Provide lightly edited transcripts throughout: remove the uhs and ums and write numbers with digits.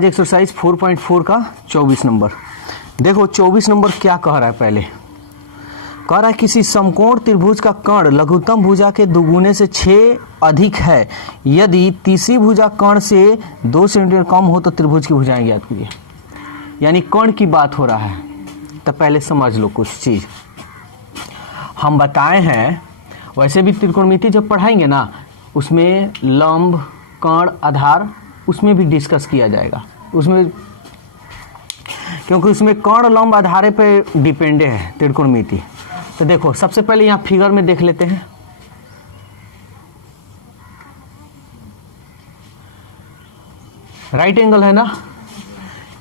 आज एक्सरसाइज 4.4 का 24 नंबर। देखो 24 नंबर क्या कह रहा है, पहले कह रहा है किसी समकोण त्रिभुज का कर्ण लघुत्तम भुजा के दुगुने से 6 अधिक है, यदि तीसरी भुजा कर्ण से 2 सेंटीमीटर कम हो तो त्रिभुज की भुजाएं ज्ञात कीजिए। यानी कर्ण की बात हो रहा है। तो पहले समझ लो कुछ चीज हम बताए हैं। वैसे भी त्रिकोणमिति जब पढ़ाएंगे ना, उसमें लंब, कर्ण, आधार, उसमें भी डिस्कस किया जाएगा उसमें, क्योंकि उसमें कर्ण, लंब, आधार पे डिपेंडे है त्रिकोणमिति। तो देखो सबसे पहले यहाँ फिगर में देख लेते हैं। राइट एंगल है ना,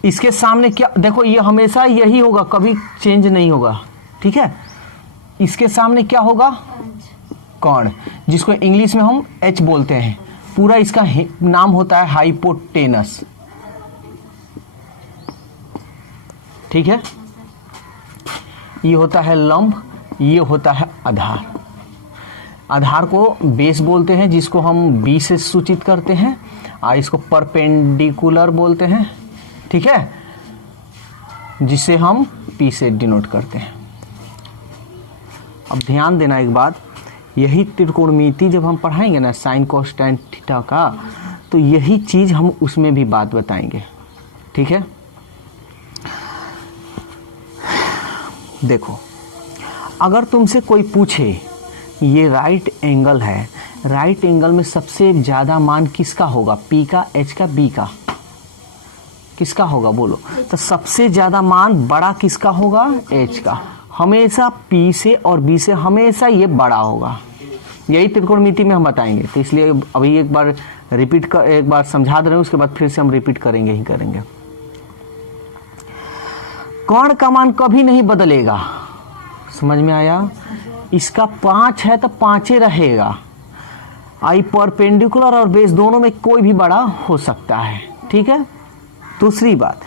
इसके सामने क्या, देखो ये हमेशा यही होगा, कभी चेंज नहीं होगा, ठीक है। इसके सामने क्या होगा, कर्ण, जिसको इंग्लिश में हम एच बोलते हैं। पूरा इसका नाम होता है हाइपोटेनस, ठीक है। ये होता है लंब, ये होता है आधार। आधार को बेस बोलते हैं, जिसको हम बी से सूचित करते हैं, और इसको परपेंडिकुलर बोलते हैं, ठीक है, जिसे हम पी से डिनोट करते हैं। अब ध्यान देना एक बात, यही त्रिकोणमिति जब हम पढ़ाएंगे ना साइन कोस टैन थीटा का, तो यही चीज हम उसमें भी बात बताएंगे, ठीक है। देखो अगर तुमसे कोई पूछे ये राइट एंगल है, राइट एंगल में सबसे ज्यादा मान किसका होगा, पी का, एच का, बी का, किसका होगा बोलो। तो सबसे ज्यादा मान बड़ा किसका होगा, एच का। हमेशा पी से और बी से हमेशा ये बड़ा होगा। यही त्रिकोणमिति में हम बताएंगे। तो इसलिए अभी एक बार एक बार समझा दे रहे हैं, उसके बाद फिर से हम रिपीट करेंगे ही करेंगे। कर्ण का मान कभी नहीं बदलेगा, समझ में आया। इसका 5 है तो 5 रहेगा। आई परपेंडिकुलर और बेस दोनों में कोई भी बड़ा हो सकता है, ठीक है। दूसरी बात,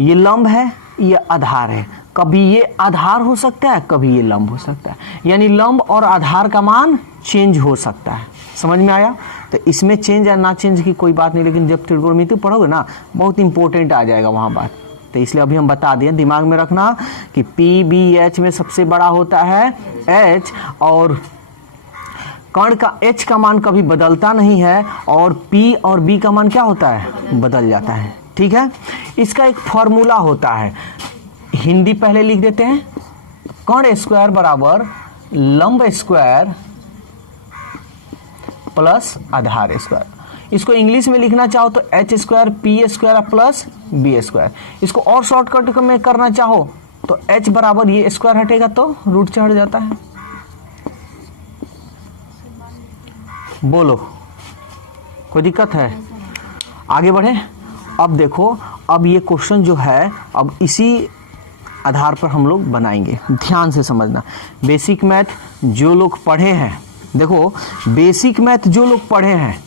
ये लंब है, ये आधार है, कभी ये आधार हो सकता है, कभी ये लंब हो सकता है। यानी लंब और आधार का मान चेंज हो सकता है, समझ में आया। तो इसमें चेंज या ना चेंज की कोई बात नहीं, लेकिन जब त्रिकोणमिति पढ़ोगे ना, बहुत इंपॉर्टेंट आ जाएगा वहां बात। तो इसलिए अभी हम बता दिए, दिमाग में रखना कि पी, बी, एच में सबसे बड़ा होता है एच, और कर्ण का एच का मान कभी बदलता नहीं है, और पी और बी का मान क्या होता है, बदल जाता है, ठीक है। इसका एक फॉर्मूला होता है, हिंदी पहले लिख देते हैं। कर्ण स्क्वायर बराबर लंब स्क्वायर प्लस आधार स्क्वायर। इसको इंग्लिश में लिखना चाहो तो H square P square plus B square. इसको और शॉर्टकट में करना चाहो तो एच बराबर ये स्क्वायर हटेगा तो रूट चढ़ जाता है। बोलो कोई दिक्कत है, आगे बढ़े। अब देखो, अब ये क्वेश्चन जो है, अब इसी आधार पर हम लोग बनाएंगे, ध्यान से समझना। बेसिक मैथ जो लोग पढ़े हैं, देखो बेसिक मैथ जो लोग पढ़े हैं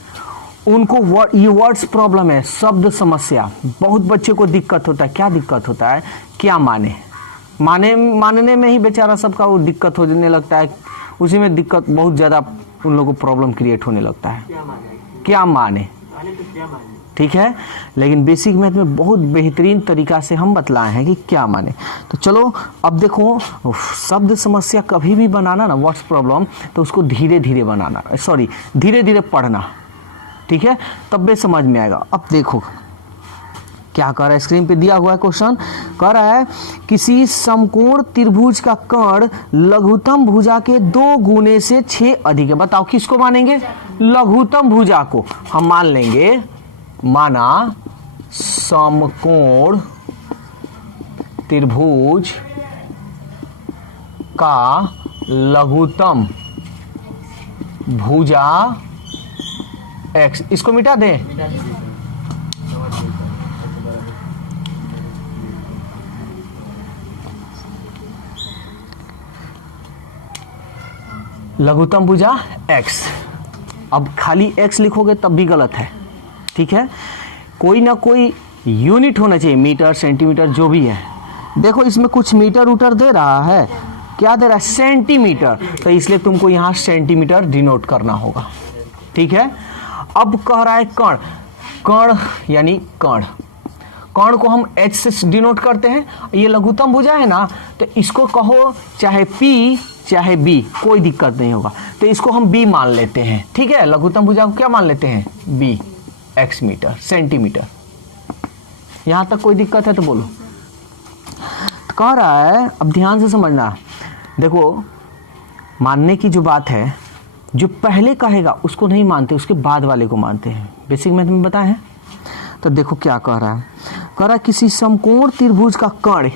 उनको ये वर्ड्स प्रॉब्लम है, शब्द समस्या। बहुत बच्चे को दिक्कत होता है। क्या दिक्कत होता है, क्या मानने में ही बेचारा सबका वो दिक्कत होने लगता है। उसी में दिक्कत बहुत ज़्यादा उन लोगों को प्रॉब्लम क्रिएट होने लगता है। क्या माने, ठीक है। लेकिन बेसिक मैथ में बहुत बेहतरीन तरीका से हम बतलाए हैं कि क्या माने। तो चलो अब देखो, शब्द समस्या कभी भी बनाना ना, वर्ड्स प्रॉब्लम, तो उसको धीरे धीरे बनाना, सॉरी धीरे धीरे पढ़ना, ठीक है, तब भी समझ में आएगा। अब देखो क्या कर रहा है, स्क्रीन पे दिया हुआ है क्वेश्चन। कह रहा है किसी समकोण त्रिभुज का कर्ण लघुत्तम भुजा के 2 गुने से 6 अधिक है। बताओ किसको मानेंगे, लघुत्तम भुजा को हम मान लेंगे। माना समकोण त्रिभुज का लघुत्तम भुजा x, इसको मिटा दें। लघुत्तम भुजा x। अब खाली x लिखोगे तब भी गलत है, ठीक है। कोई ना कोई यूनिट होना चाहिए, मीटर, सेंटीमीटर, जो भी है। देखो इसमें कुछ मीटर उटर दे रहा है, क्या दे रहा है, सेंटीमीटर, तो इसलिए तुमको यहां सेंटीमीटर डिनोट करना होगा, ठीक है। अब कह रहा है कर्ण यानी कर्ण, कर्ण को हम h से डिनोट करते हैं। ये लघुत्तम भुजा है ना, तो इसको कहो चाहे p चाहे b, कोई दिक्कत नहीं होगा। तो इसको हम b मान लेते हैं, ठीक है। लघुत्तम भुजा को क्या मान लेते हैं? b, x metre centimetre. यहां तक कोई दिक्कत है तो बोलो। तो कह रहा है, अब ध्यान से समझना, देखो मानने की जो बात है, जो पहले कहेगा उसको नहीं मानते, उसके बाद वाले को मानते हैं। बेसिक मैथ में बताए हैं। तो देखो क्या कह रहा है, कह रहा है किसी समकोण त्रिभुज का कर्ण,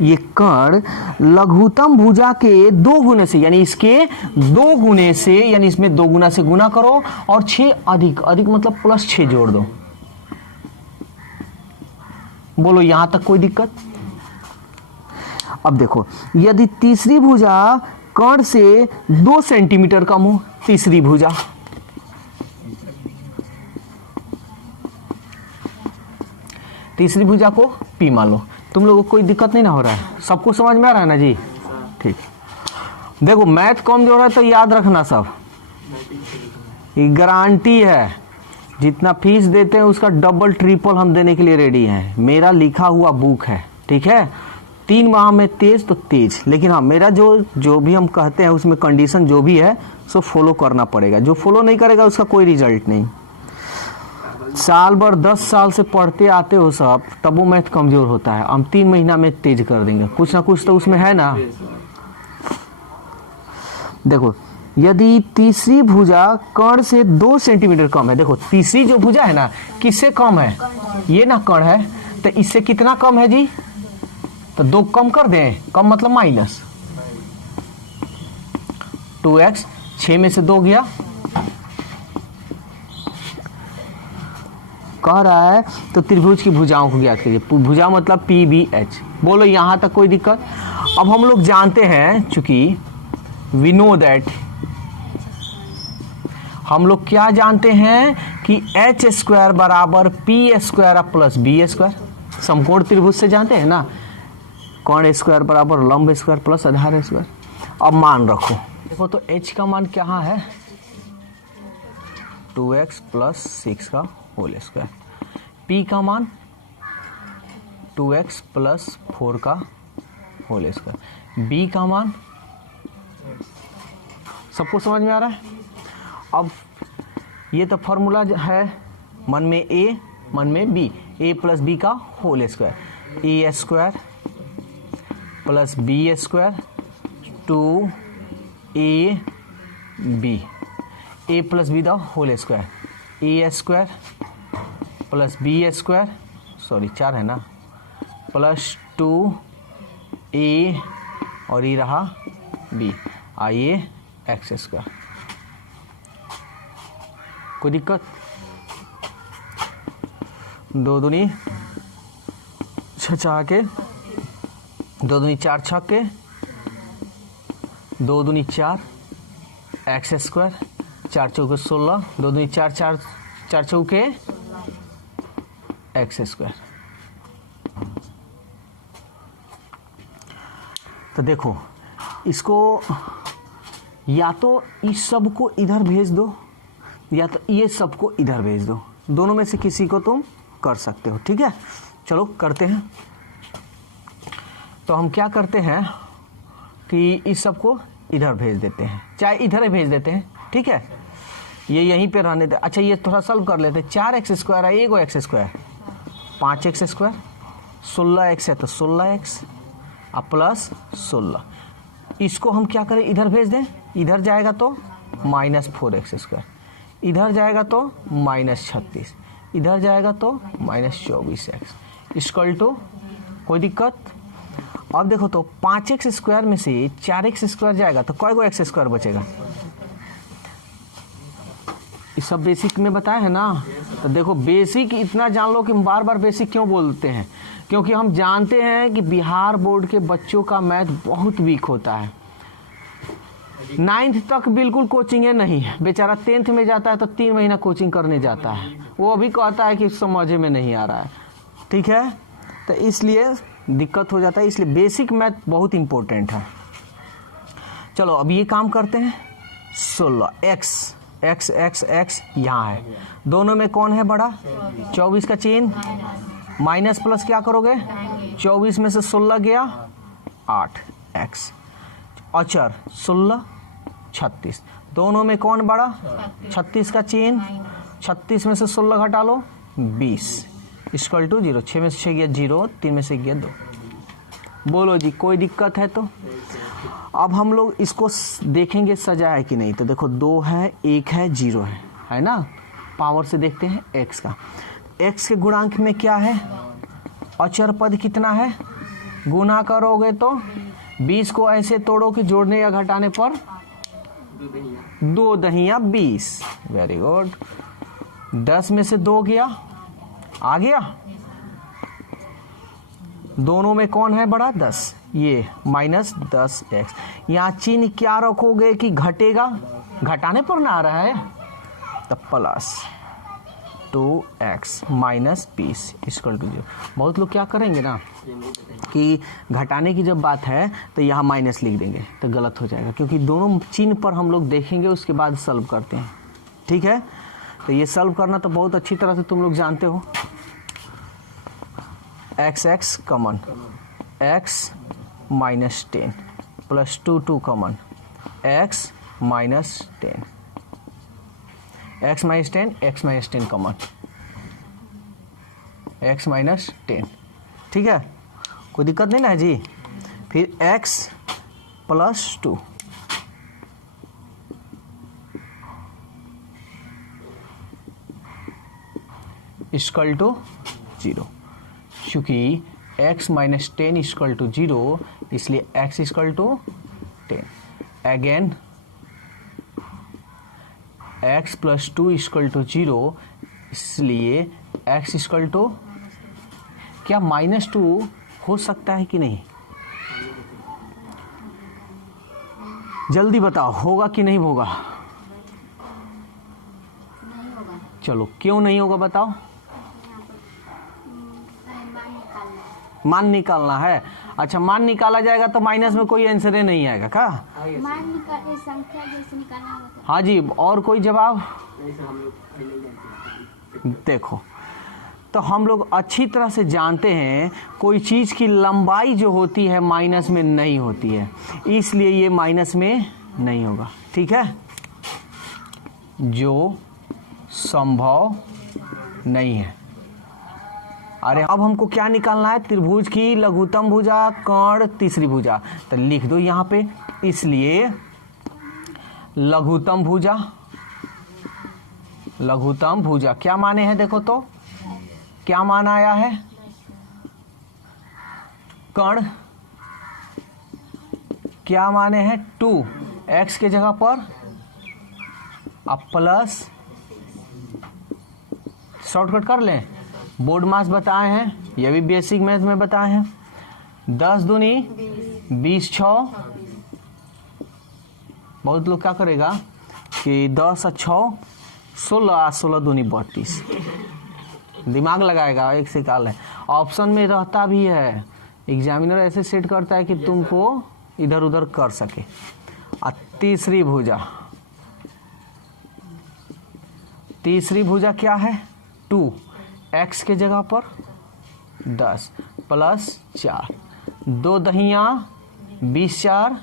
ये कर्ण लघुत्तम भुजा के 2 गुने से, यानी इसके 2 गुने से, यानी इसमें 2 गुना से गुना करो और 6 अधिक, अधिक मतलब प्लस 6 जोड़ दो। बोलो यहां तक कोई दिक्कत? अब देखो, यदि तीसरी भुजा कर्ण से 2 सेंटीमीटर कम हो, तीसरी भुजा, तीसरी भुजा को P मान लो। तुम लोगों को कोई दिक्कत नहीं ना हो रहा है? सबको समझ में आ रहा है ना जी? ठीक। देखो मैथ कमजोर है तो याद रखना सब, ये गारंटी है, जितना फीस देते हैं उसका डबल ट्रिपल हम देने के लिए रेडी हैं। मेरा लिखा हुआ बुक है, ठीक है। 3 माह में तेज तो तेज, लेकिन हाँ मेरा जो भी हम कहते हैं उसमें कंडीशन जो भी है सो फॉलो करना पड़ेगा। जो फॉलो नहीं करेगा उसका कोई रिजल्ट नहीं। साल भर 10 साल से पढ़ते आते हो सब, तब वो मैथ कमजोर होता है। हम 3 महीना में तेज कर देंगे, कुछ ना कुछ तो उसमें है ना। देखो यदि तीसरी भुजा कर्ण से 2 सेंटीमीटर कम है, देखो तीसरी जो भुजा है ना किससे कम है? ये ना कर्ण है, तो इससे कितना कम है जी? तो 2 कम कर दें, कम मतलब माइनस 2x, 6 में से 2 गया। कह रहा है तो त्रिभुज की भुजाओं को ज्ञात कीजिए। भुजा मतलब PBH। बोलो यहां तक कोई दिक्कत? अब हम लोग जानते हैं, चूंकि वी नो दैट, हम लोग क्या जानते हैं कि h स्क्वायर बराबर p square plus b square. समकोण त्रिभुज से जानते हैं ना, कर्ण स्क्वायर बराबर लंब स्क्वायर प्लस आधार स्क्वायर। अब मान रखो, देखो तो h का मान क्या है? 2x प्लस 6 का होल स्क्वायर। p का मान 2x प्लस 4 का होल स्क्वायर। b का मान, सबको समझ में आ रहा है? अब ये तो फॉर्मूला है, मन में a मन में b, a प्लस b का whole square, a square plus b square 2ab, a plus b the whole square, a square plus b square, sorry 4 है ना, प्लस 2a और ये रहा b, आइए एक्स स्क्वायर। कोई दिक्कत? 2 दूनी 6 के, 2 दूनी 4 छक्के, 2 दूनी 4 एक्स स्क्वायर, 4 चौके 16, 2 दूनी 4 4 चौके एक्स स्क्वायर। तो देखो इसको या तो इस सब को इधर भेज दो या तो ये सब को इधर भेज दो, दोनों में से किसी को तुम कर सकते हो, ठीक है। चलो करते हैं। तो हम क्या करते हैं कि इस सब को इधर भेज देते हैं, चाहे इधर ही भेज देते हैं, ठीक है। ये यहीं पे रहने दे। अच्छा ये थोड़ा सॉल्व कर लेते हैं। 4x स्क्वायर है, एगो x square, 5x square, 16x है तो 16x प्लस 16। इसको हम क्या करें, इधर भेज दें। इधर जाएगा तो -4x स्क्वायर, इधर जाएगा तो -36, इधर जाएगा तो -24x इक्वल टू, कोई दिक्कत? अब देखो तो 5x स्क्वायर में से 4x स्क्वायर जाएगा तो कई गो एक्स स्क्वायर बचेगा? ये सब बेसिक में बताया है ना। तो देखो बेसिक इतना जान लो कि हम बार बार बेसिक क्यों बोलते हैं, क्योंकि हम जानते हैं कि बिहार बोर्ड के बच्चों का मैथ बहुत वीक होता है। 9th तक बिल्कुल कोचिंग नहीं है, बेचारा 10th में जाता है तो 3 महीना कोचिंग करने जाता है, वो अभी कहता है कि समझ में नहीं आ रहा है, ठीक है। तो इसलिए दिक्कत हो जाता है, इसलिए बेसिक मैथ बहुत इंपॉर्टेंट है। चलो अब ये काम करते हैं। 16x एक्स एक्स एक्स यहाँ है, दोनों में कौन है बड़ा? 24 का चिन्ह, माइनस प्लस क्या करोगे? 24 में से 16 गया 8 एक्स, अचर 16 36, दोनों में कौन बड़ा? 36 का चिन्ह, 36 में से 16 घटा लो 20 इक्वल टू 0, 6 में से 6 गया 0, 3 में से गया 2। बोलो जी कोई दिक्कत है? तो अब हम लोग इसको देखेंगे सजा है कि नहीं। तो देखो 2 है, 1 है, 0 है ना। पावर से देखते हैं x का, x के गुणांक में क्या है? अचर पद कितना है? गुना करोगे तो 20 को ऐसे तोड़ो कि जोड़ने या घटाने पर 2 दहिया 20। Very good. 10 में से 2 गया, आ गया, दोनों में कौन है बड़ा? 10, ये माइनस 10x। यहाँ चिन्ह क्या रखोगे कि घटेगा? घटाने पर ना आ रहा है, तब plus 2x minus 20 equal to 0। बहुत लोग क्या करेंगे ना कि घटाने की जब बात है तो यहाँ माइनस लिख देंगे, तो गलत हो जाएगा, क्योंकि दोनों चिन्ह पर हम लोग देखेंगे उसके बाद सॉल्व करते हैं। ठीक है, तो ये सॉल्व करना तो बहुत अच्छी तरह से तुम लोग जानते हो। X x common, x minus 10 plus 2 common, x minus 10, x minus 10, x minus 10 common, x minus 10। ठीक है, कोई दिक्कत नहीं ना है जी। फिर एक्स प्लस 2, इक्वल टू 0। चूंकि x माइनस 10 इक्वल टू 0, इसलिए x equal to 10। Again x plus 2 equal to 0, इसलिए x इक्वल टू, क्या -2 हो सकता है कि नहीं? जल्दी बताओ, होगा कि नहीं होगा? नहीं होगा। चलो क्यों नहीं होगा बताओ? मान निकालना है। अच्छा, मान निकाला जाएगा तो माइनस में कोई आंसर नहीं आएगा क्या? मान निकाल संख्या जैसे निकालना होता है। हाँ जी, और कोई जवाब? देखो, तो हम लोग अच्छी तरह से जानते हैं कोई चीज की लंबाई जो होती है माइनस में नहीं होती है, इसलिए ये माइनस में नहीं होगा। ठीक है, जो संभव नहीं है। अरे अब हमको क्या निकालना है? त्रिभुज की लघुत्तम भुजा, कर्ण, तीसरी भुजा। तो लिख दो यहाँ पे, इसलिए लघुत्तम भुजा, लघुत्तम भुजा क्या माने हैं? देखो तो क्या मान आया है? कर्ण क्या माने हैं? 2, x के जगह पर अब प्लस, शॉर्टकट कर लें, बोर्ड मास बताए हैं, ये भी बेसिक मैथ में बताए हैं। 10 दूनी 20 6। बहुत लोग क्या करेगा कि 10 और 6 16, 16 दूनी 32, दिमाग लगाएगा, एक से निकाल है। ऑप्शन में रहता भी है, एग्जामिनर ऐसे सेट करता है कि तुमको इधर उधर कर सके। और तीसरी भुजा, तीसरी भुजा क्या है? 2, x के जगह पर 10 प्लस 4, 2 दहिया 20 4।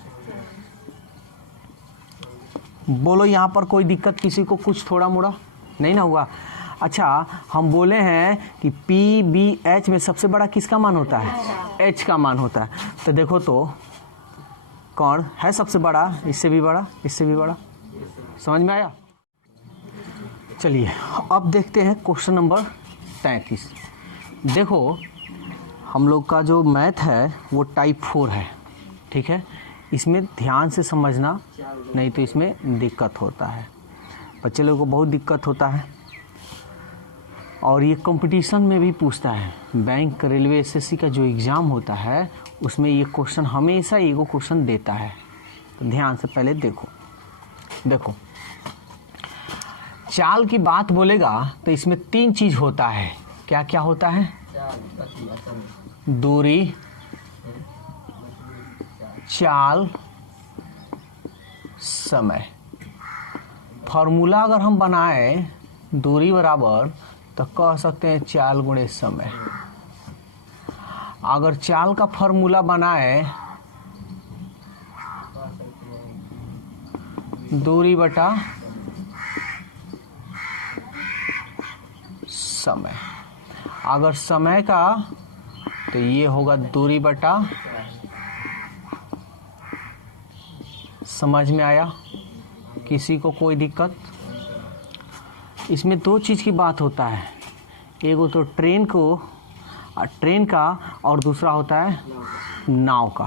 बोलो यहाँ पर कोई दिक्कत किसी को? कुछ थोड़ा मोड़ा नहीं ना हुआ? अच्छा, हम बोले हैं कि पी बी एच में सबसे बड़ा किसका मान होता है? एच का मान होता है। तो देखो तो कौन है सबसे बड़ा? इससे भी बड़ा, इससे भी बड़ा। समझ में आया? चलिए अब देखते हैं क्वेश्चन नंबर 33। देखो, हम लोग का जो मैथ है वो टाइप 4 है। ठीक है, इसमें ध्यान से समझना, नहीं तो इसमें दिक्कत होता है, बच्चे लोगों को बहुत दिक्कत होता है। और ये कंपटीशन में भी पूछता है, बैंक, रेलवे, एसएससी का जो एग्ज़ाम होता है उसमें ये क्वेश्चन हमेशा एगो क्वेश्चन देता है। तो ध्यान से पहले देखो। देखो, चाल की बात बोलेगा तो इसमें 3 चीज होता है। क्या क्या होता है? दूरी, चाल, समय। फॉर्मूला अगर हम बनाए दूरी बराबर तो कह सकते हैं चाल गुणे समय। अगर चाल का फॉर्मूला बनाए दूरी बटा समय, अगर समय का तो ये होगा दूरी बटा, समझ में आया? किसी को कोई दिक्कत? इसमें दो चीज़ की बात होता है, एक तो ट्रेन का और दूसरा होता है नाव का।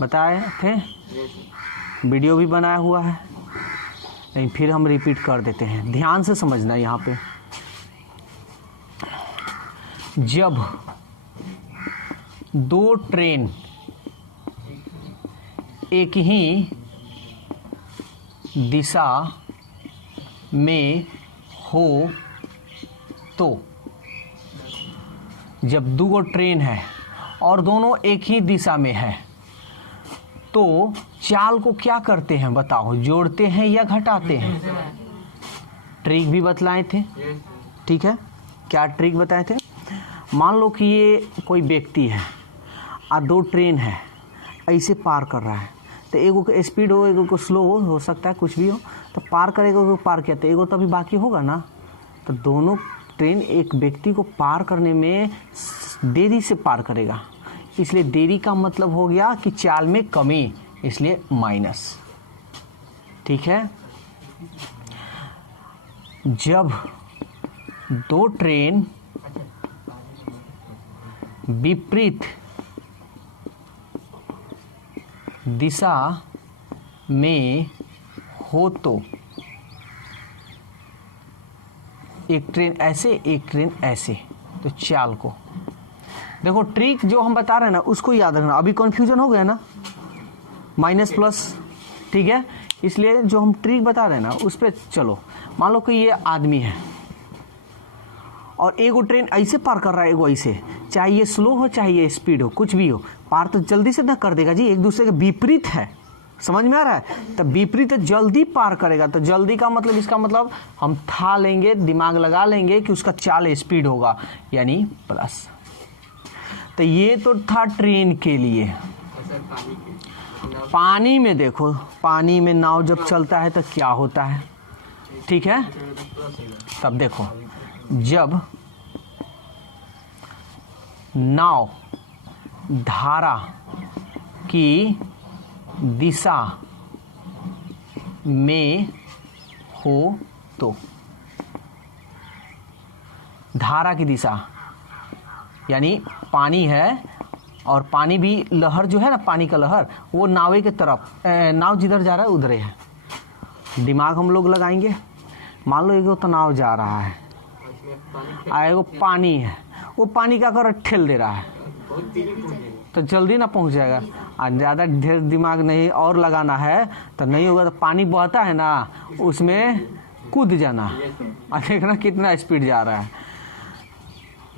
बताए थे, वीडियो भी बनाया हुआ है, लेकिन फिर हम रिपीट कर देते हैं, ध्यान से समझना। यहाँ पे जब दो ट्रेन एक ही दिशा में हो तो, जब दो ट्रेन है और दोनों एक ही दिशा में है तो चाल को क्या करते हैं बताओ? जोड़ते हैं या घटाते हैं? ट्रिक भी बतलाए थे, ठीक है? क्या ट्रिक बताए थे? मान लो कि ये कोई व्यक्ति है और दो ट्रेन है, ऐसे पार कर रहा है, तो एगो को स्पीड हो, एगो को स्लो हो सकता है, कुछ भी हो, तो पार करेगा, एगो पार किया तो एगो तो अभी बाकी होगा ना। तो दोनों ट्रेन एक व्यक्ति को पार करने में देरी से पार करेगा, इसलिए देरी का मतलब हो गया कि चाल में कमी, इसलिए माइनस। ठीक है? जब दो ट्रेन विपरीत दिशा में हो तो, एक ट्रेन ऐसे एक ट्रेन ऐसे, तो चाल को देखो। ट्रिक जो हम बता रहे हैं ना उसको याद रखना। अभी कन्फ्यूजन हो गया ना, माइनस प्लस, ठीक है? इसलिए जो हम ट्रिक बता रहे हैं ना उस पर चलो। मान लो कि ये आदमी है और एगो ट्रेन ऐसे पार कर रहा है, एगो ऐसे, चाहे ये स्लो हो चाहे ये स्पीड हो, कुछ भी हो, पार तो जल्दी से ना कर देगा जी, एक दूसरे के विपरीत है। समझ में आ रहा है? तो विपरीत जल्दी पार करेगा, तो जल्दी का मतलब, इसका मतलब हम था लेंगे, दिमाग लगा लेंगे कि उसका चाल स्पीड होगा, यानी प्लस। तो ये तो था ट्रेन के लिए। पानी में देखो, पानी में नाव जब चलता है तो क्या होता है, ठीक है? तब देखो, जब नाव धारा की दिशा में हो तो, धारा की दिशा यानी पानी है और पानी भी, लहर जो है ना, पानी का लहर, वो नावे के तरफ, नाव जिधर जा रहा है उधर है। दिमाग हम लोग लगाएंगे। मान लो एक तो नाव जा रहा है, आएगो पानी है, वो पानी का कर ठेल दे रहा है, तो जल्दी ना पहुंच जाएगा। और ज़्यादा ढेर दिमाग नहीं और लगाना है तो नहीं होगा। तो पानी बहता है ना, उसमें कूद जाना और देखना कितना स्पीड जा रहा है।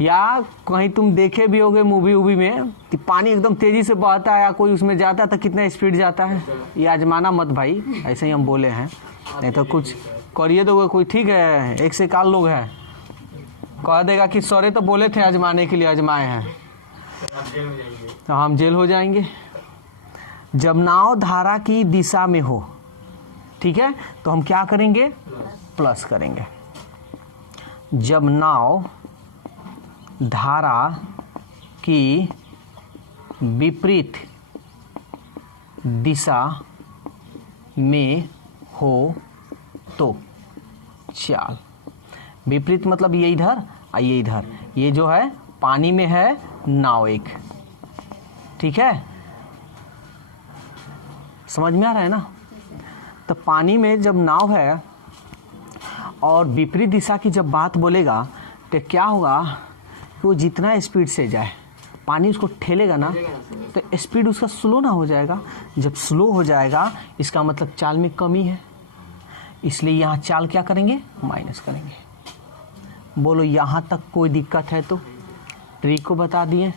या कहीं तुम देखे भी होगे मूवी वूवी में कि पानी एकदम तेजी से बहता है या कोई उसमें जाता है तो कितना स्पीड जाता है। ये आजमाना मत भाई, ऐसे ही हम बोले हैं, नहीं तो कुछ करिए दोगे कोई, ठीक है? एक से काल लोग हैं, कह देगा कि सौरे तो बोले थे आजमाने के लिए, आजमाए हैं, तो हम जेल हो जाएंगे। जब नाव धारा की दिशा में हो, ठीक है, तो हम क्या करेंगे? प्लस करेंगे। जब नाव धारा की विपरीत दिशा में हो तो चाल, विपरीत मतलब ये इधर और ये इधर, ये जो है पानी में है नाव एक, ठीक है? समझ में आ रहा है ना? तो पानी में जब नाव है और विपरीत दिशा की जब बात बोलेगा तो क्या होगा कि वो जितना स्पीड से जाए, पानी उसको ठेलेगा ना, तो स्पीड उसका स्लो ना हो जाएगा। जब स्लो हो जाएगा इसका मतलब चाल में कमी है, इसलिए यहाँ चाल क्या करेंगे? माइनस करेंगे। बोलो यहाँ तक कोई दिक्कत है? तो ट्रिक को बता दिए,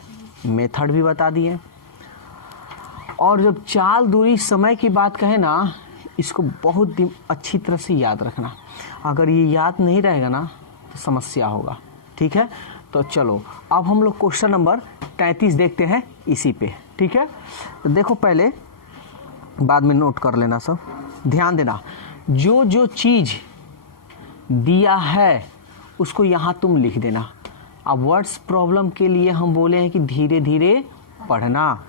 मेथड भी बता दिए। और जब चाल दूरी समय की बात कहें ना, इसको बहुत अच्छी तरह से याद रखना। अगर ये याद नहीं रहेगा ना तो समस्या होगा, ठीक है। तो चलो अब हम लोग क्वेश्चन नंबर 33 देखते हैं इसी पे, ठीक है। तो देखो पहले, बाद में नोट कर लेना सब, ध्यान देना। जो जो चीज़ दिया है उसको यहाँ तुम लिख देना। अब वर्ड्स प्रॉब्लम के लिए हम बोले हैं कि धीरे धीरे पढ़ना।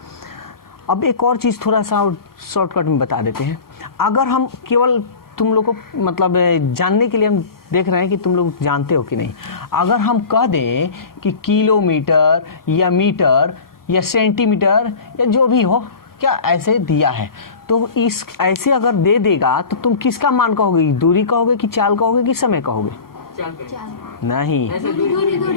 अब एक और चीज़ थोड़ा सा शॉर्टकट में बता देते हैं। अगर हम केवल तुम लोग को मतलब जानने के लिए हम देख रहे हैं कि तुम लोग जानते हो कि नहीं। अगर हम कह दें कि किलोमीटर या मीटर या सेंटीमीटर या जो भी हो, क्या ऐसे दिया है, तो इस ऐसे अगर दे देगा तो तुम किसका मान कहोगे? दूरी कहोगे कि चाल कहोगे कि समय कहोगे? नहीं,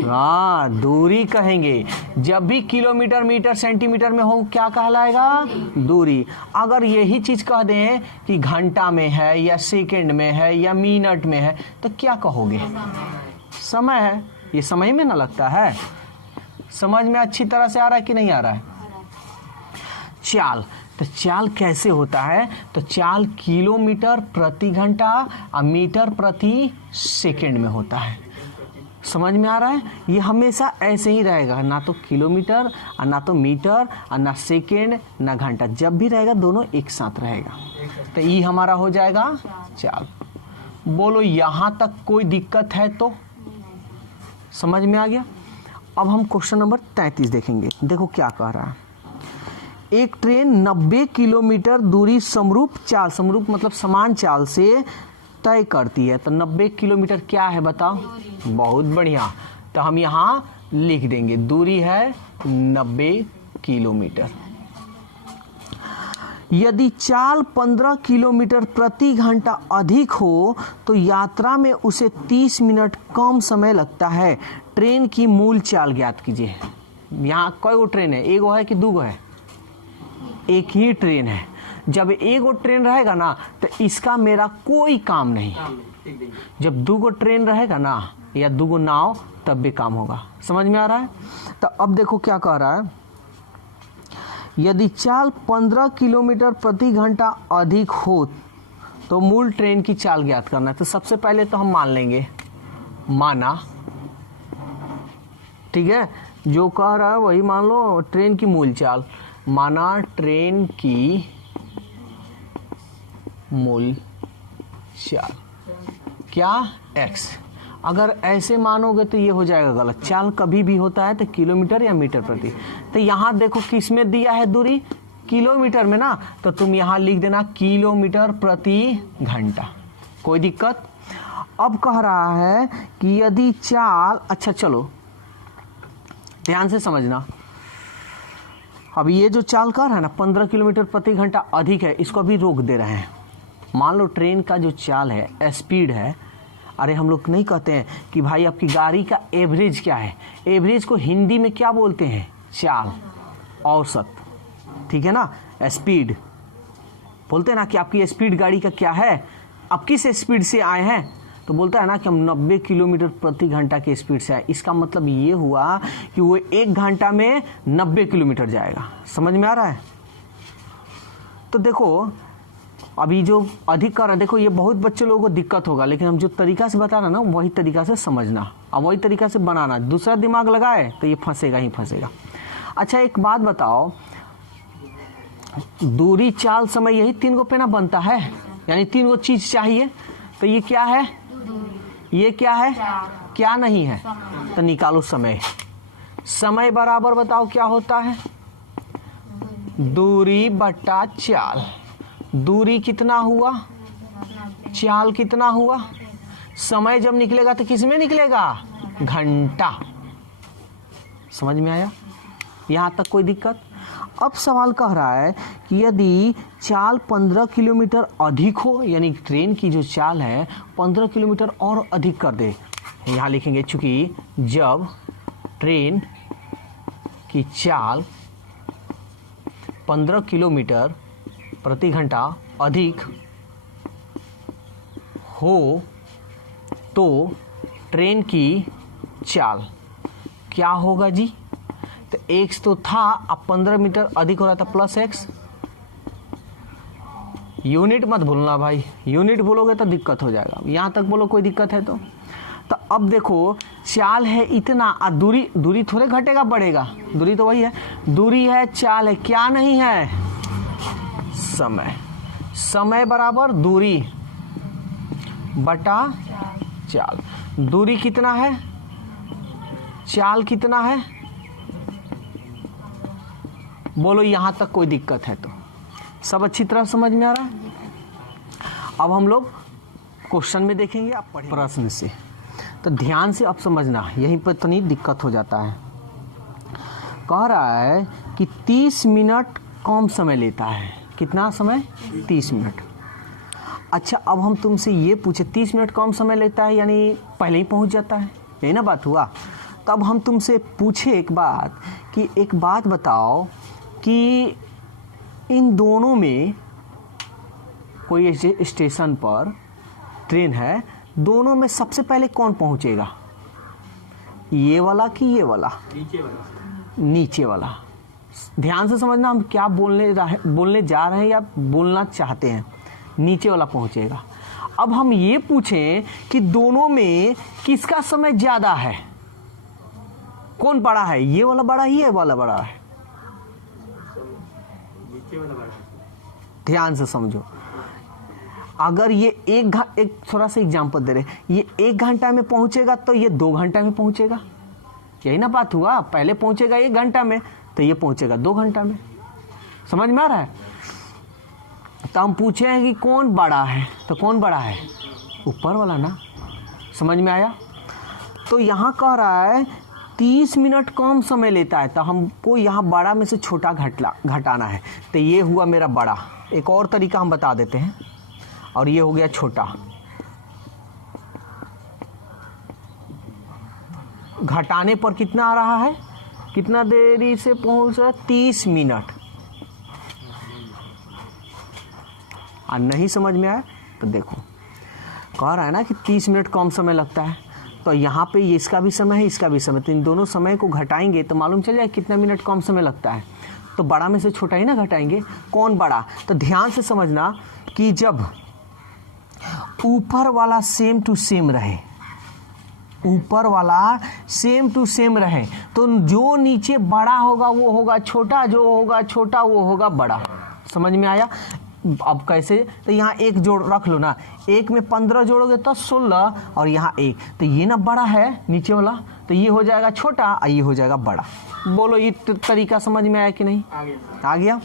हाँ दूरी कहेंगे। जब भी किलोमीटर मीटर सेंटीमीटर में हो क्या कहलाएगा? दूरी। अगर यही चीज कह दें कि घंटा में है या सेकंड में है या मिनट में है तो क्या कहोगे? समय है। ये समय में ना लगता है। समझ में अच्छी तरह से आ रहा है कि नहीं आ रहा है? चाल, तो चाल कैसे होता है? तो चाल किलोमीटर प्रति घंटा और मीटर प्रति सेकंड में होता है। समझ में आ रहा है? ये हमेशा ऐसे ही रहेगा, ना तो किलोमीटर और ना तो मीटर और ना सेकंड ना घंटा। जब भी रहेगा दोनों एक साथ रहेगा। तो ये हमारा हो जाएगा चाल। बोलो यहाँ तक कोई दिक्कत है तो? समझ में आ गया? अब हम क्वेश्चन नंबर 33 देखेंगे। देखो क्या कह रहा है। एक ट्रेन 90 किलोमीटर दूरी समरूप चाल, समरूप मतलब समान चाल से तय करती है। तो 90 किलोमीटर क्या है बताओ? बहुत बढ़िया। तो हम यहाँ लिख देंगे दूरी है 90 किलोमीटर। यदि चाल 15 किलोमीटर प्रति घंटा अधिक हो तो यात्रा में उसे 30 मिनट कम समय लगता है। ट्रेन की मूल चाल ज्ञात कीजिए। यहाँ कोई वो ट्रेन है? एक गो है कि दो गो है? एक ही ट्रेन है। जब एक गो ट्रेन रहेगा ना तो इसका मेरा कोई काम नहीं। जब दो गो ट्रेन रहेगा ना या दो गो नाव तब भी काम होगा। समझ में आ रहा है? तो अब देखो क्या कह रहा है। यदि चाल 15 किलोमीटर प्रति घंटा अधिक हो तो मूल ट्रेन की चाल ज्ञात करना है। तो सबसे पहले तो हम मान लेंगे, माना, ठीक है, जो कह रहा है वही मान लो। ट्रेन की मूल चाल माना, ट्रेन की मूल चाल क्या? x। अगर ऐसे मानोगे तो ये हो जाएगा गलत। चाल कभी भी होता है तो किलोमीटर या मीटर प्रति। तो यहाँ देखो किस में दिया है दूरी? किलोमीटर में ना, तो तुम यहाँ लिख देना किलोमीटर प्रति घंटा। कोई दिक्कत? अब कह रहा है कि यदि चाल, अच्छा चलो ध्यान से समझना। अब ये जो चाल कर रहा है ना 15 किलोमीटर प्रति घंटा अधिक है, इसको अभी रोक दे रहे हैं। मान लो ट्रेन का जो चाल है, स्पीड है। अरे हम लोग नहीं कहते हैं कि भाई आपकी गाड़ी का एवरेज क्या है? एवरेज को हिंदी में क्या बोलते हैं? चाल, औसत, ठीक है ना। स्पीड बोलते हैं ना कि आपकी स्पीड गाड़ी का क्या है, आप किस स्पीड से आए हैं? तो बोलता है ना कि हम 90 किलोमीटर प्रति घंटा की स्पीड से आए। इसका मतलब ये हुआ कि वो 1 घंटा में 90 किलोमीटर जाएगा। समझ में आ रहा है? तो देखो अभी जो अधिक कर रहा है, देखो ये बहुत बच्चे लोगों को दिक्कत होगा, लेकिन हम जो तरीका से बता रहे ना वही तरीका से समझना और वही तरीका से बनाना। दूसरा दिमाग लगाए तो ये फंसेगा ही फंसेगा। अच्छा एक बात बताओ, दूरी चाल समय यही 3 गो पे ना बनता है, यानी 3 गो चीज चाहिए। तो ये क्या है? ये क्या है? क्या नहीं है? तो निकालो समय। समय बराबर बताओ क्या होता है? दूरी बटा चाल। दूरी कितना हुआ? चाल कितना हुआ? समय जब निकलेगा तो किस में निकलेगा? घंटा। समझ में आया? यहां तक कोई दिक्कत? अब सवाल कह रहा है कि यदि चाल 15 किलोमीटर अधिक हो, यानी ट्रेन की जो चाल है 15 किलोमीटर और अधिक कर दे। यहाँ लिखेंगे चूंकि जब ट्रेन की चाल 15 किलोमीटर प्रति घंटा अधिक हो तो ट्रेन की चाल क्या होगा जी? तो x तो था, अब 15 मीटर अधिक हो रहा था प्लस x, यूनिट मत भूलना भाई, यूनिट भूलोगे तो दिक्कत हो जाएगा। यहाँ तक बोलो कोई दिक्कत है तो अब देखो चाल है इतना और दूरी थोड़े घटेगा बढ़ेगा, दूरी तो वही है, दूरी है चाल है, क्या नहीं है, समय बराबर दूरी बटा चाल। दूरी कितना है, चाल कितना है, बोलो यहाँ तक कोई दिक्कत है तो सब अच्छी तरह समझ में आ रहा है। अब हम लोग क्वेश्चन में देखेंगे, आप पढ़िए प्रश्न से, तो ध्यान से अब समझना, यहीं पर इतनी दिक्कत हो जाता है। कह रहा है कि 30 मिनट कम समय लेता है, कितना समय, 30 मिनट। अच्छा अब हम तुमसे ये पूछे 30 मिनट कम समय लेता है यानी पहले ही पहुंच जाता है, यही ना बात हुआ। तब हम तुमसे पूछे एक बात कि एक बात बताओ कि इन दोनों में कोई स्टेशन पर ट्रेन है, दोनों में सबसे पहले कौन पहुंचेगा, ये वाला कि ये वाला, नीचे वाला। ध्यान से समझना हम क्या बोलने जा रहे हैं या बोलना चाहते हैं, नीचे वाला पहुंचेगा। अब हम ये पूछें कि दोनों में किसका समय ज्यादा है, कौन बड़ा है, ये वाला बड़ा ही है, वाला बड़ा है, ध्यान से समझो। अगर ये एक थोड़ा सा एग्जांपल दे रहे, ये 1 घंटा में पहुंचेगा तो ये 2 घंटा में पहुंचेगा, यही ना बात हुआ। पहले पहुंचेगा 1 घंटा में तो ये पहुंचेगा 2 घंटा में, समझ में आ रहा है। तो हम पूछे हैं कि कौन बड़ा है, तो कौन बड़ा है, ऊपर वाला ना, समझ में आया। तो यहाँ कह रहा है 30 मिनट कम समय लेता है, तो हमको यहाँ बड़ा में से छोटा घटाना है, तो ये हुआ मेरा बड़ा। एक और तरीका हम बता देते हैं, और ये हो गया छोटा। घटाने पर कितना आ रहा है, कितना देरी से पहुंच रहा है, 30 मिनट। और नहीं समझ में आया तो देखो, कह रहा है ना कि 30 मिनट कम समय लगता है, तो यहाँ पे ये इसका भी समय है, इसका भी समय, तो इन दोनों समय को घटाएंगे तो मालूम चल जाए कितना मिनट कम समय लगता है। तो बड़ा में से छोटा ही ना घटाएंगे, कौन बड़ा। तो ध्यान से समझना कि जब ऊपर वाला सेम टू सेम रहे, ऊपर वाला सेम टू सेम रहे, तो जो नीचे बड़ा होगा वो होगा छोटा, जो होगा छोटा वो होगा बड़ा। समझ में आया। अब कैसे, तो यहाँ 1 जोड़ रख लो ना, 1 में 15 जोड़ोगे तो 16, और यहाँ 1, तो ये ना बड़ा है नीचे वाला, तो ये हो जाएगा छोटा और ये हो जाएगा बड़ा। बोलो ये तरीका समझ में आया कि नहीं, आ गया।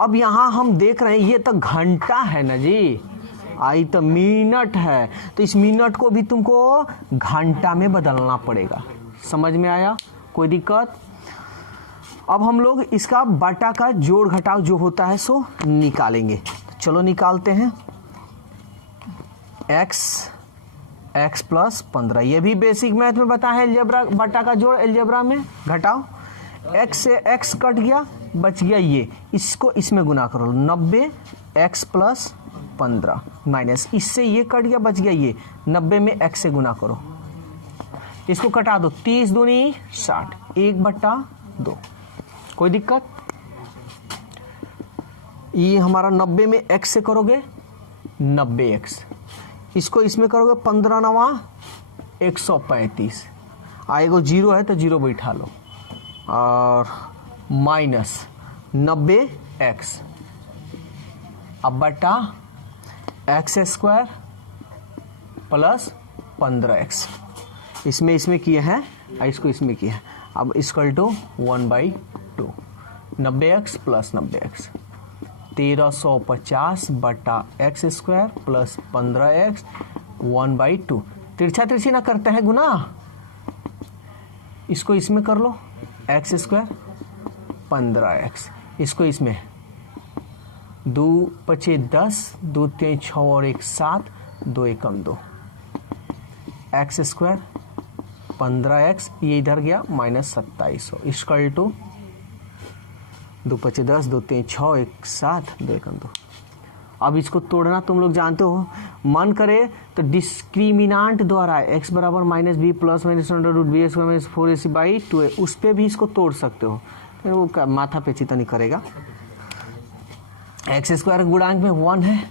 अब यहाँ हम देख रहे हैं ये तो घंटा है ना जी, आई तो मिनट है, तो इस मिनट को भी तुमको घंटा में बदलना पड़ेगा। समझ में आया, कोई दिक्कत। अब हम लोग इसका बटा का जोड़ घटाव जो होता है सो निकालेंगे, चलो निकालते हैं। x प्लस 15, ये भी बेसिक मैथ में बता है, अलजेब्रा बटा का जोड़ अलजेब्रा में घटाओ। x से x कट गया, बच गया ये, इसको इसमें गुना करो, 90 x प्लस 15 माइनस, इससे ये कट गया, बच गया ये, 90 में x से गुना करो, इसको कटा दो, 30 दूनी 60, 1/2। कोई दिक्कत। ये हमारा 90 में x से करोगे 90x, इसको इसमें करोगे 15 9 135, आएगा 0 है तो 0 बैठा लो, और माइनस 90x, अब बटा x² प्लस 15x, इसमें किए हैं, इसको इसमें किए हैं। अब equal to 1/2, 90x plus 90x, 1350 बटा x² प्लस 15x 1/2। तिरछा तिरछी ना करते हैं गुना, इसको इसमें कर लो, x² 15x, इसको इसमें 2 × 10, 2 × 6 और 1 7, 2 × 2, x² 15x, ये इधर गया माइनस 2700, इक्वल टू 2 × 10, 2 × 6, 1 7, 2 × 2। अब इसको तोड़ना तुम लोग जानते हो, मन करे तो डिस्क्रिमिनांट द्वारा x बराबर -b प्लस -√bx 4ac/2 उस पर भी इसको तोड़ सकते हो, फिर वो माथा पेची तो नहीं करेगा। एक्स स्क्वायर गुणांक में 1 है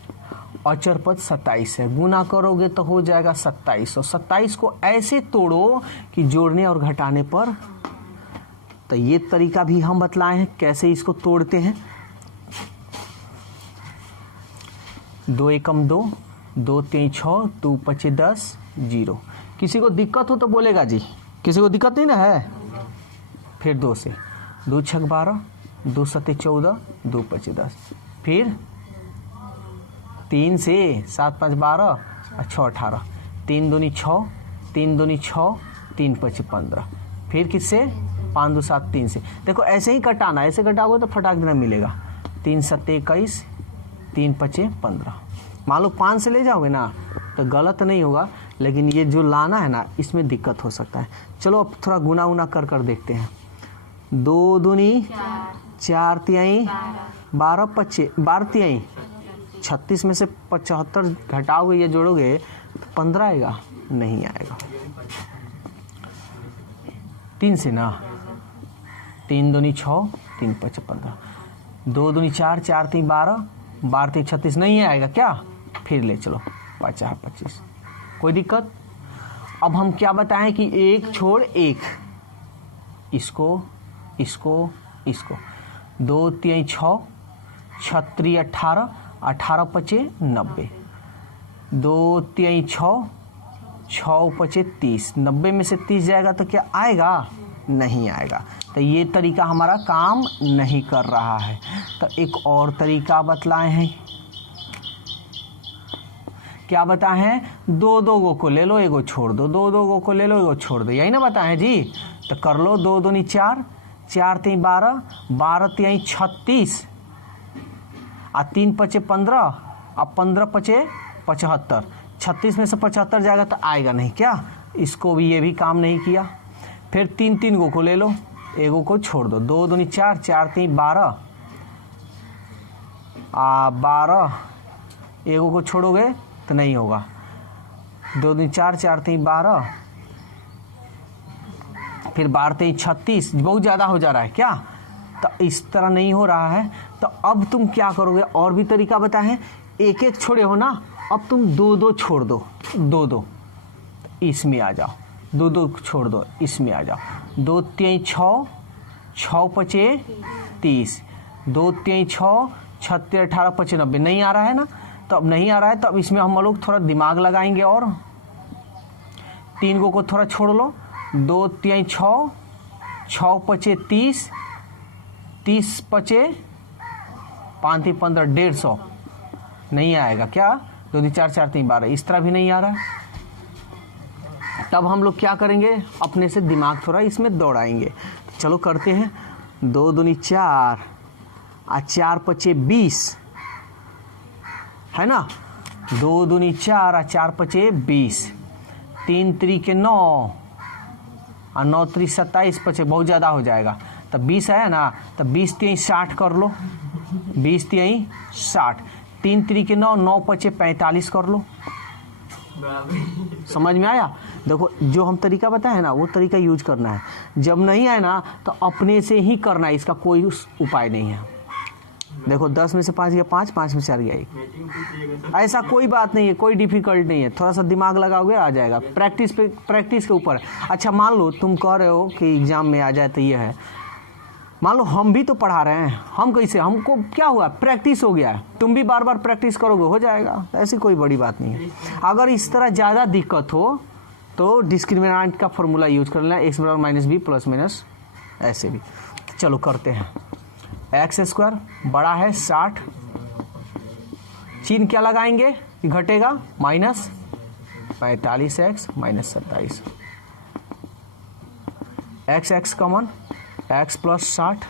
और चर पद 27 है, गुना करोगे तो हो जाएगा 27। और 27 को ऐसे तोड़ो कि जोड़ने और घटाने पर, तो ये तरीका भी हम बतलाए हैं कैसे इसको तोड़ते हैं। 2 एकम 2, 2 3 6, 2 5 10, 0। किसी को दिक्कत हो तो बोलेगा जी, किसी को दिक्कत नहीं ना है। फिर 2 से 2 6 12, 2 7 14, 2 5 10। फिर 3 से 7 5 12 और 6 18, 3 दूनी 6, 3 दूनी 6, 3 5 15। फिर किससे 5 2 7 3 से। देखो ऐसे ही कटाना, ऐसे कटाओगे तो फटाक देना मिलेगा। 3 7 21, 3 5 15। मान लो 5 से ले जाओगे ना तो गलत नहीं होगा, लेकिन ये जो लाना है ना इसमें दिक्कत हो सकता है। चलो अब थोड़ा गुना उना कर कर देखते हैं। 2 दूनी 4 तिहाई 12 25, 12 तिहाई 36 में से 75 घटाओगे या जोड़ोगे तो 15 आएगा, नहीं आएगा। 3 से ना, 3 दूनी 6, 3 5 15, 2 दूनी 4, 4 3 12, 12 3 36, नहीं आएगा क्या। फिर ले चलो 5 4 25, कोई दिक्कत। अब हम क्या बताएं कि 1 छोड़ 1, इसको इसको इसको, 2 3 6, 6 3 18, 18 5 90, 2 3 6, 6 5 30, 90 में से 30 जाएगा तो क्या आएगा, नहीं आएगा। तो ये तरीका हमारा काम नहीं कर रहा है। तो एक और तरीका बतलाए हैं, क्या बताए हैं, 2 2 गो को ले लो, एगो छोड़ दो, 2 2 गो को ले लो, एगो छोड़ दो, यही ना बताए जी। तो कर लो, 2 दूनी 4, 4 3 12, 12 3 36, 3 5 15, अब 15 5 75, 36 में से 75 जाएगा तो आएगा नहीं क्या। इसको भी, ये भी काम नहीं किया। फिर 3 3 गो को ले लो, एगो को छोड़ दो, 2 दूनी 4, 4 3 12, 12, एगो को छोड़ोगे तो नहीं होगा, 2 दूनी 4, 4 3 12, फिर 12 3 36, बहुत ज़्यादा हो जा रहा है क्या। तो इस तरह नहीं हो रहा है। तो अब तुम क्या करोगे, और भी तरीका बताएं, एक एक छोड़े हो ना, अब तुम 2 2 छोड़ दो, 2 2 इसमें आ जाओ, 2 2 छोड़ दो, इसमें आ जाओ। 2 3 6, 6 5 30, 2 3 6, 6 18 5 90, नहीं आ रहा है ना। तो अब नहीं आ रहा है तो अब इसमें हम लोग थोड़ा दिमाग लगाएंगे और 3 को थोड़ा छोड़ लो, 2 3 6, 6 5 30, 30 5 5 3 15, 150, नहीं आएगा क्या। 2 3 4, 4 3 12, इस तरह भी नहीं आ रहा। तब हम लोग क्या करेंगे, अपने से दिमाग थोड़ा इसमें दौड़ाएंगे। चलो करते हैं। 2 दूनी 4, 4 5 20, है ना। 2 दूनी 4, 4 5 20, 3 3 के 9, और 9 3 27, 5 बहुत ज़्यादा हो जाएगा। तब 20 है ना, तब 20 3 60 कर लो, 20 3 60, 3 3 के 9, 9 5 45 कर लो। समझ में आया। देखो जो हम तरीका बताए हैं ना, वो तरीका यूज करना है। जब नहीं आए ना तो अपने से ही करना है, इसका कोई उपाय नहीं है। देखो 10 में से 5 गया 5, 5 में से 4 गया 1, ऐसा कोई बात नहीं है, कोई डिफिकल्ट नहीं है। थोड़ा सा दिमाग लगाओगे आ जाएगा, प्रैक्टिस के ऊपर। अच्छा मान लो तुम कह रहे हो कि एग्जाम में आ जाए तो ये है, मान लो हम भी तो पढ़ा रहे हैं, हम कैसे, हमको क्या हुआ, प्रैक्टिस हो गया है, तुम भी बार बार प्रैक्टिस करोगे हो जाएगा, ऐसी कोई बड़ी बात नहीं है। अगर इस तरह ज़्यादा दिक्कत हो तो डिस्क्रिमिनेंट का फॉर्मूला यूज कर लेना, x बराबर माइनस बी प्लस माइनस ऐसे भी। चलो करते हैं। एक्स स्क्वायर बड़ा है 60, चिन्ह क्या लगाएंगे कि घटेगा, minus 45x minus 27, x common, x plus 60,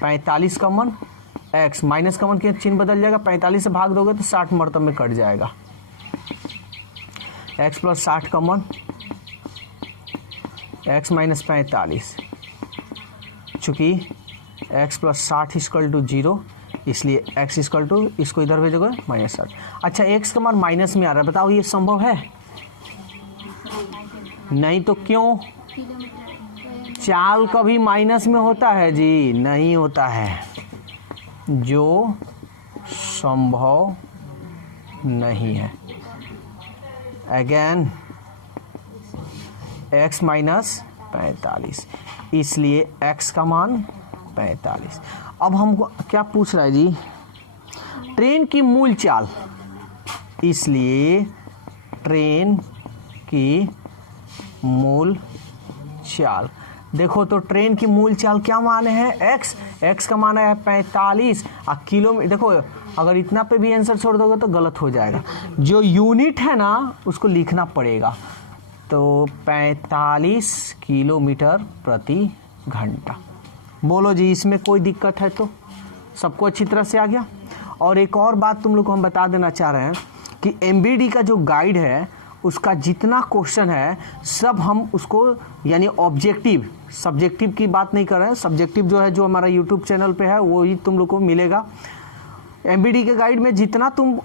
45 common, x minus common के चिन्ह बदल जाएगा, 45 से भाग दोगे तो 60 मरतब में कट जाएगा। x plus 60 common, x minus 45, चूँकि x प्लस 60 इक्वल टू 0, इसलिए x इक्वल टू, इसको इधर भेजोगे माइनस 60। अच्छा x का मान माइनस में आ रहा है, बताओ ये संभव है, नहीं तो क्यों। चाल कभी माइनस में होता है जी, नहीं होता है। जो संभव नहीं है। अगेन x माइनस 45, इसलिए x का मान 45। अब हमको क्या पूछ रहा है जी, ट्रेन की मूल चाल, इसलिए ट्रेन की मूल चाल, देखो तो ट्रेन की मूल चाल क्या मान है, x का मान है 45 और किलोमीटर, देखो अगर इतना पे भी आंसर छोड़ दोगे तो गलत हो जाएगा, जो यूनिट है ना उसको लिखना पड़ेगा। तो 45 किलोमीटर प्रति घंटा। बोलो जी, इसमें कोई दिक्कत है तो? सबको अच्छी तरह से आ गया। और एक और बात तुम लोग को हम बता देना चाह रहे हैं कि एमबीडी का जो गाइड है उसका जितना क्वेश्चन है सब हम उसको, यानी ऑब्जेक्टिव, सब्जेक्टिव की बात नहीं कर रहे हैं, सब्जेक्टिव जो है जो हमारा यूट्यूब चैनल पे है वो ही तुम लोग को मिलेगा। एमबीडी के गाइड में जितना तुम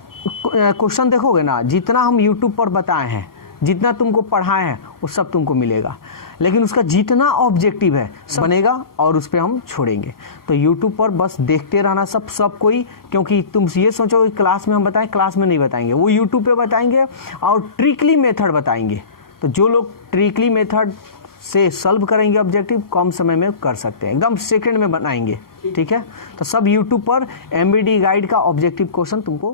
क्वेश्चन देखोगे ना, जितना हम यूट्यूब पर बताए हैं, जितना तुमको पढ़ाए हैं वो सब तुमको मिलेगा, लेकिन उसका जितना ऑब्जेक्टिव है सब बनेगा और उस पर हम छोड़ेंगे। तो यूट्यूब पर बस देखते रहना सब कोई, क्योंकि तुम ये सोचो कि क्लास में हम बताएं, क्लास में नहीं बताएंगे, वो यूट्यूब पे बताएंगे और ट्रिकली मेथड बताएंगे। तो जो लोग ट्रिकली मेथड से सॉल्व करेंगे ऑब्जेक्टिव, कम समय में कर सकते हैं, एकदम सेकंड में बनाएंगे। ठीक है, तो सब यूट्यूब पर एमबीडी गाइड का ऑब्जेक्टिव क्वेश्चन तुमको